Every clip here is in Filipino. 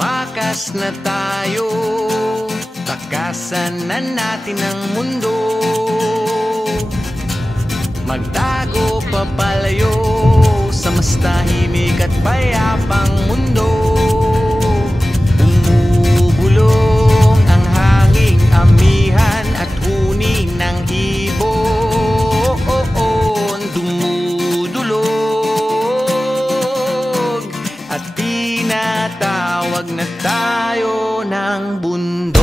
Tumakas na tayo, takasan na natin ang mundo. Magtago papalayo sa mas tahimik at payapang mundo. Bumubulong ang hanging amihan at huni ng ibon. Dumudulog at tinatawag na tayo ng bundok.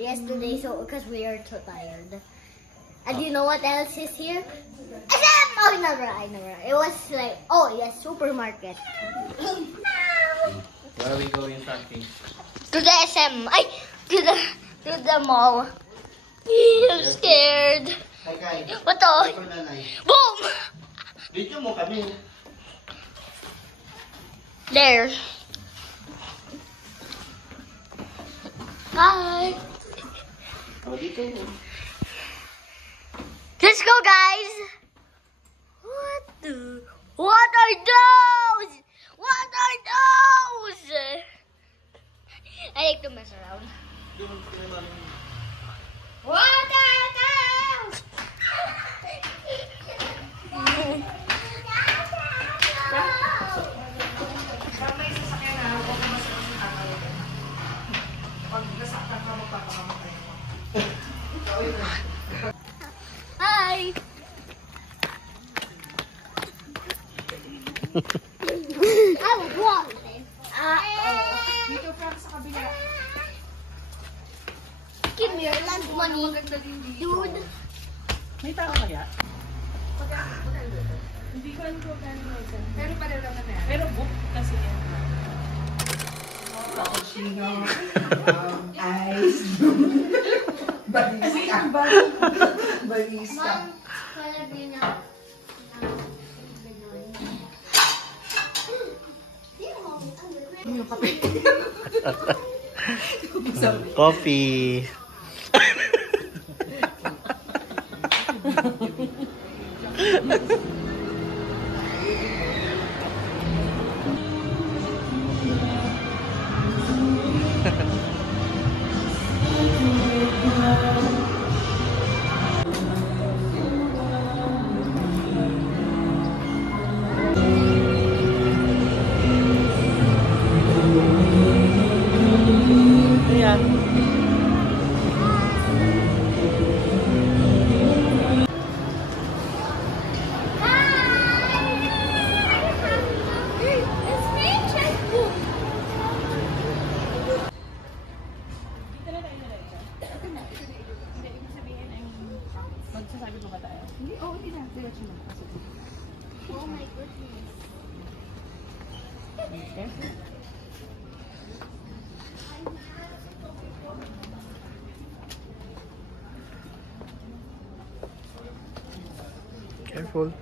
Yesterday, so because we are too tired. And you know what else is here? SM! Oh, I never. It was like, oh yes, supermarket. Where are we going, Frankie? To the SM. To the mall. I'm scared. What the? Boom! Dito mo kami. There. Hi. Let's go, guys. What are those? What are those? I like to mess around. What are those? Hi. I was walking. Dito, Frank, sa kabila. Give me your lunch money, dude. May tao kaya? Hindi ko alam kung gano'n. Pero pareho naman na. Pero book kasi yan. Cappuccino, ice, barista. Barista. Coffee. Oh my goodness. Careful.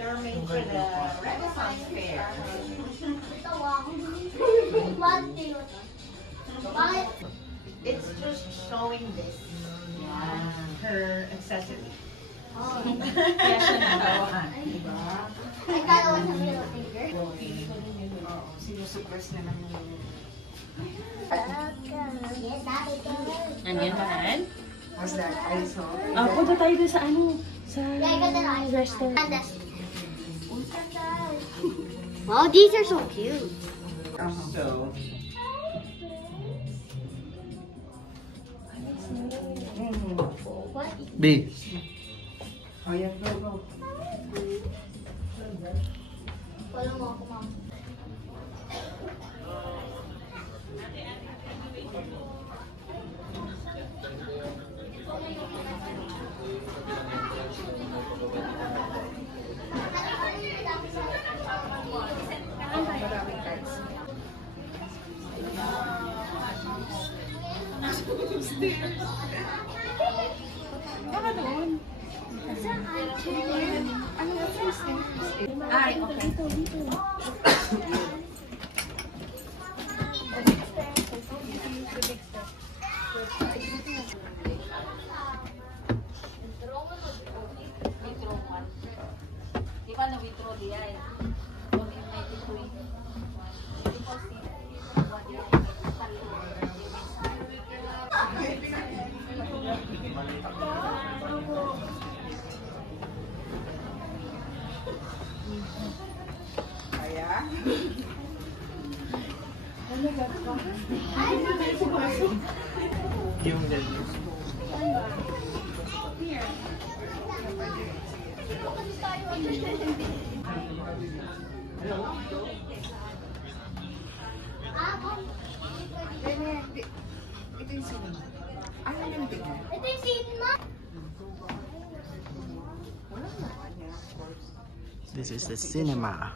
They're made for the Renaissance Fair. It's just showing this. Her accessory. Oh. Yes, natawahan. Diba? I thought it was a middle finger. Pili ko rin yun. Sinusuppress na lang yun. Nandiyan ba, Han? What's that? Ice, no? Punta tayo dun sa ano? Sa Yeah, I got the ice restaurant. Wow, these are so cute. So, What? B. Oh, yeah, go, go. Follow mo ako, ma'am. Maraming cards. Baka doon. Ano na first name? Ay, okay. Di ba na-withdraw diya eh? Kaya? Yung ganyan. Ito yung cinema. Ano yung tingnan? Ito yung cinema. Wala naman niya, of course. This is the cinema.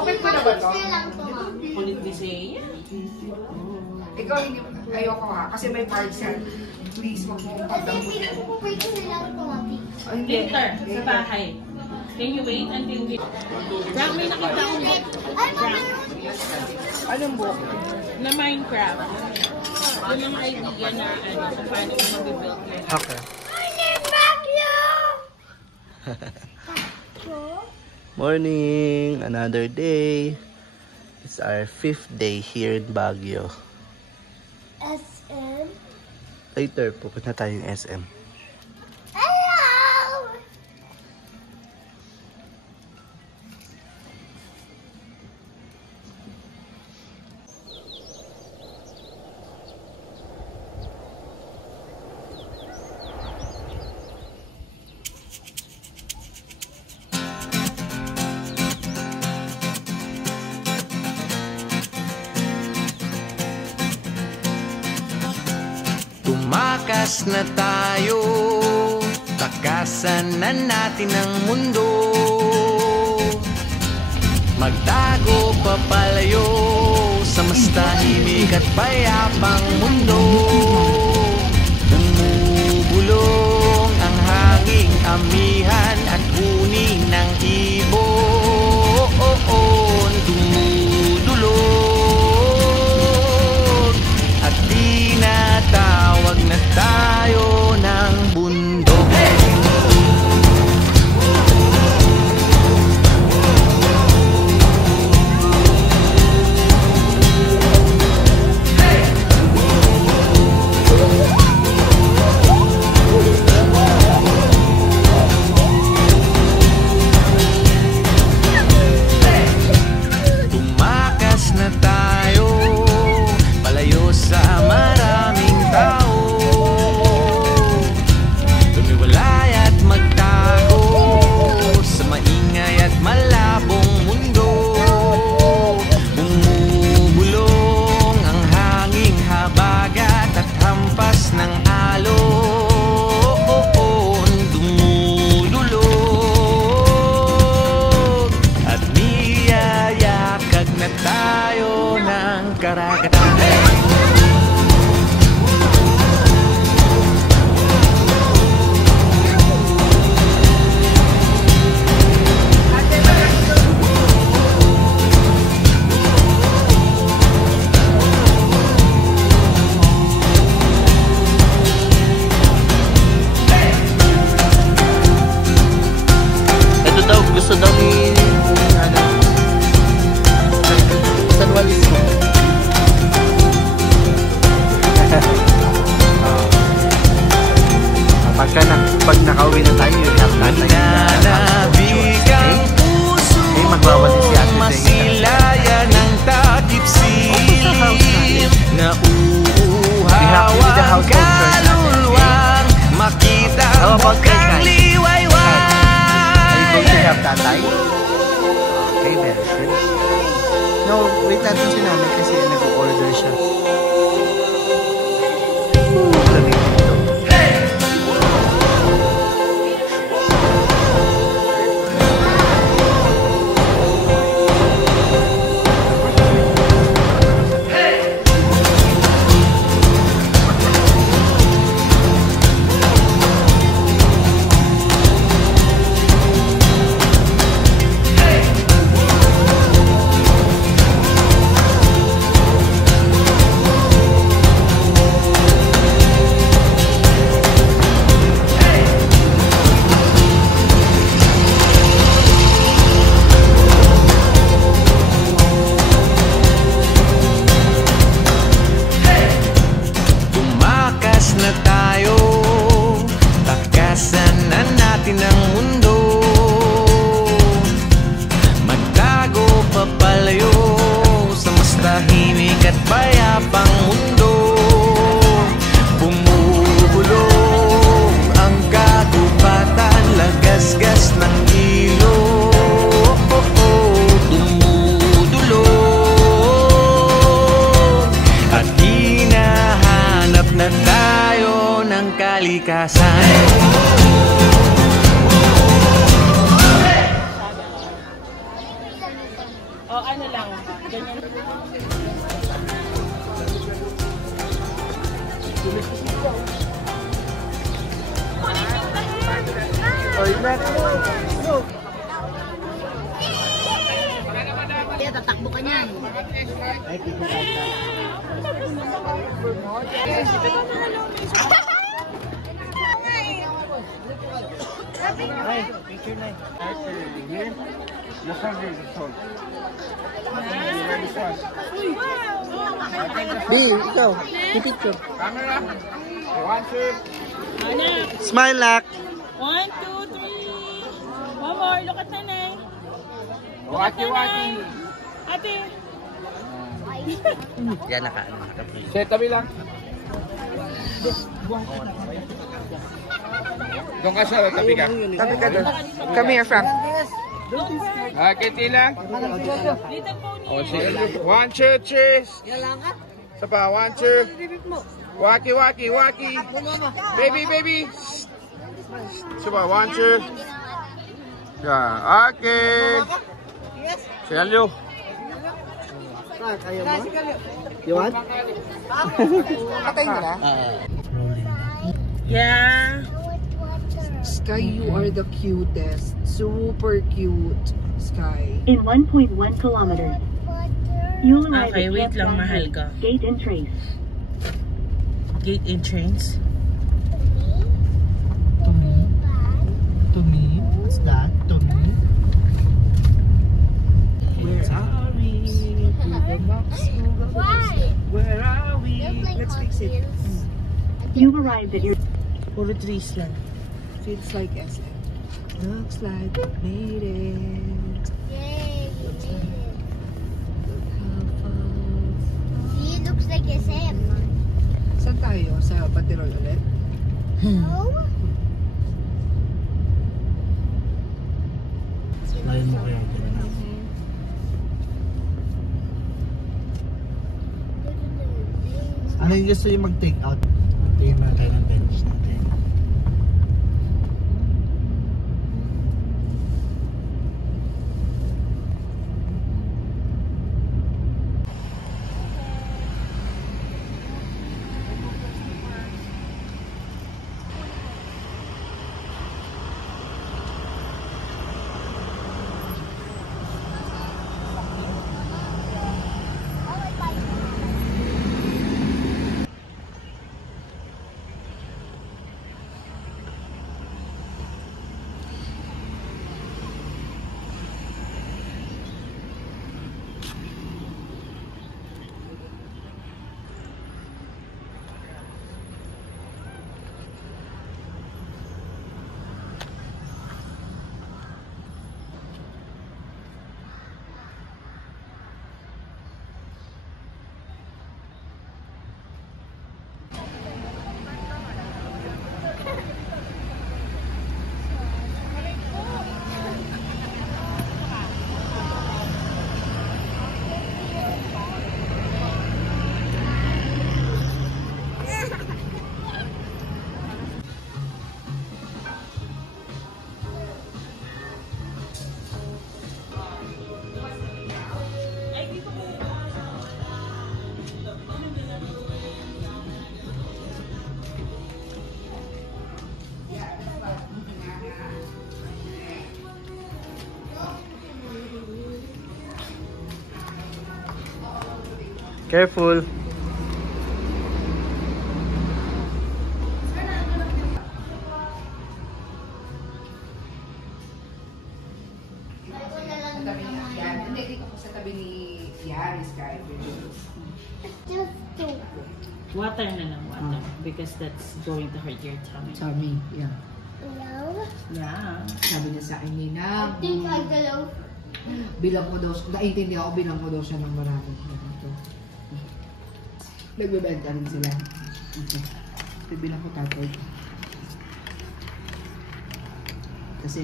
Okay ko na ba to? Picture lang to, ma'am. Kulit disay. Ikaw hindi, ayoko ha, kasi may cards yan. Please, wag mo Ito yung pagdamot. pinag-picture lang to, ma'am. Oh, hindi. Later, sa bahay. Can you wait until we... Frank, may nakita akong book Ay, ma'am, meron. Anong book? na Minecraft. Yun ang idea na ano, kung paano mo mag-build yun. Okay. I need vacuum! Morning! Another day. It's our 5th day here in Baguio. SM? Later, pupunta tayong SM. Hello! Tumakas na tayo, takasan na natin ang mundo. Magtago papalayo sa mas tahimik at payapang mundo. Bumubulong ang hanging amihan at huni ng ibon. Dumudulog at tinatawag na tayo ng bundok. pag nakauwi na tayo, yun have tatay. Okay, magwawali si Ate Zay. Masilaya ng takip silim na uuhawang kaluluwang makita mo kang liwayway. Are you going to have tatay? Okay, very good. No, wait natin si nanay kasi nag-order siya. Lamig dito. Na tayo, takasan na natin ang mundo, magtago papalayo sa mas tahimik at payapang mundo. Bumubulong ang kagubatan, lagasgas ng ilog, dumudulong at hinahanap na tayo ng kalikasan. O ano lang, ganyan. Kaya tatakbo ka niyan. Ay, kikukanta. Ay, picture na. Here. Just under the salt. B, ikaw. I-picture. Camera. 1, 2. Smile, Lak. 1, 2, 3. One more, look at nanay. Waki-waki. Ate. Yan, naka-free. Set, tabi lang. Doon ka siya, tabi ka. Tabi ka doon. Come here, Frank. Kiti lang. Little pony. 1, 2, cheese. Isa pa, 1, 2. Waki. Baby. Isa pa, 1, 2. Yeah, okay. Sigalyo. You want? Patay mo na? Yeah. Sky, you are the cutest. Super cute, Sky. In 1.1 kilometers, you'll arrive Okay, at wait lang, Jet mahal ka. Gate and Trace. Gate entrance. To me? What's that? To me? Where are we? Why? Where are we? Let's fix it. You've arrived at your Puro trees lang. Feels like SM. Looks like we made it. Yay, we made it. Look how far. He looks like a Sam. Saan tayo? Sa Patirol ulit? No? Layo mo kaya dyan. Ano yung gusto yung mag-take out? Tingin na tayo ng bench natin. Careful. Sa tabi ni yan. Hindi, dito ko sa tabi ni Yaris, Sky. Just two. Water na lang, water. Because that's going to hurt your tummy. Tummy, yeah. No. Yeah. Sabi niya sa akin, Nina, I think I belong. bilang ko daw, naintindihan ko, bilang ko daw siya ng marami. Nagbebenta rin sila. Okay. Bibilang ko tatay. Kasi,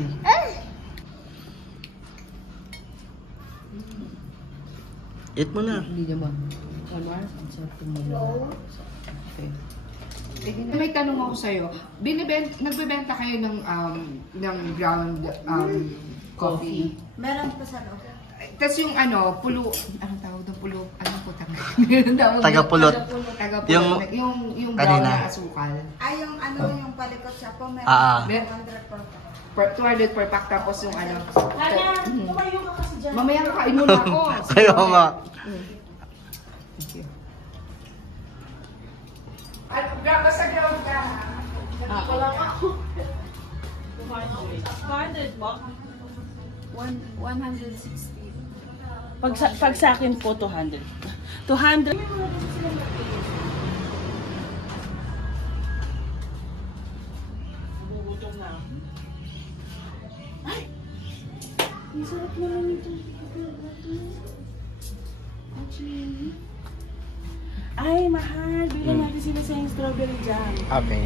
Eat mo na. hindi naman. Kalwar, ang sarap tumulaw. Okay. May tanong ako sa'yo. Nagbebenta kayo ng ground coffee? Meron pa sa loob. Tapos yung pulo, anong tawag ng pulo? Anong po tawag? Tagapulot. Tagapulot. Yung- Yung brown kanina. na asukal. Ay, yung yung palikot siya po, meron Ah, ah. 100 per pack. 200 per pack, tapos yung Tumayo ka kasi dyan. mamaya kakain muna ako. Ayaw nga. Thank you. Basta ground ka. Wala ka. 200 ba? 160. Pag sa akin po, 200. 200. Nagugutom na. Ay! Ang sarap naman ito. Ay, mahal. Bilhin natin sila sa yung strawberry jam. Okay.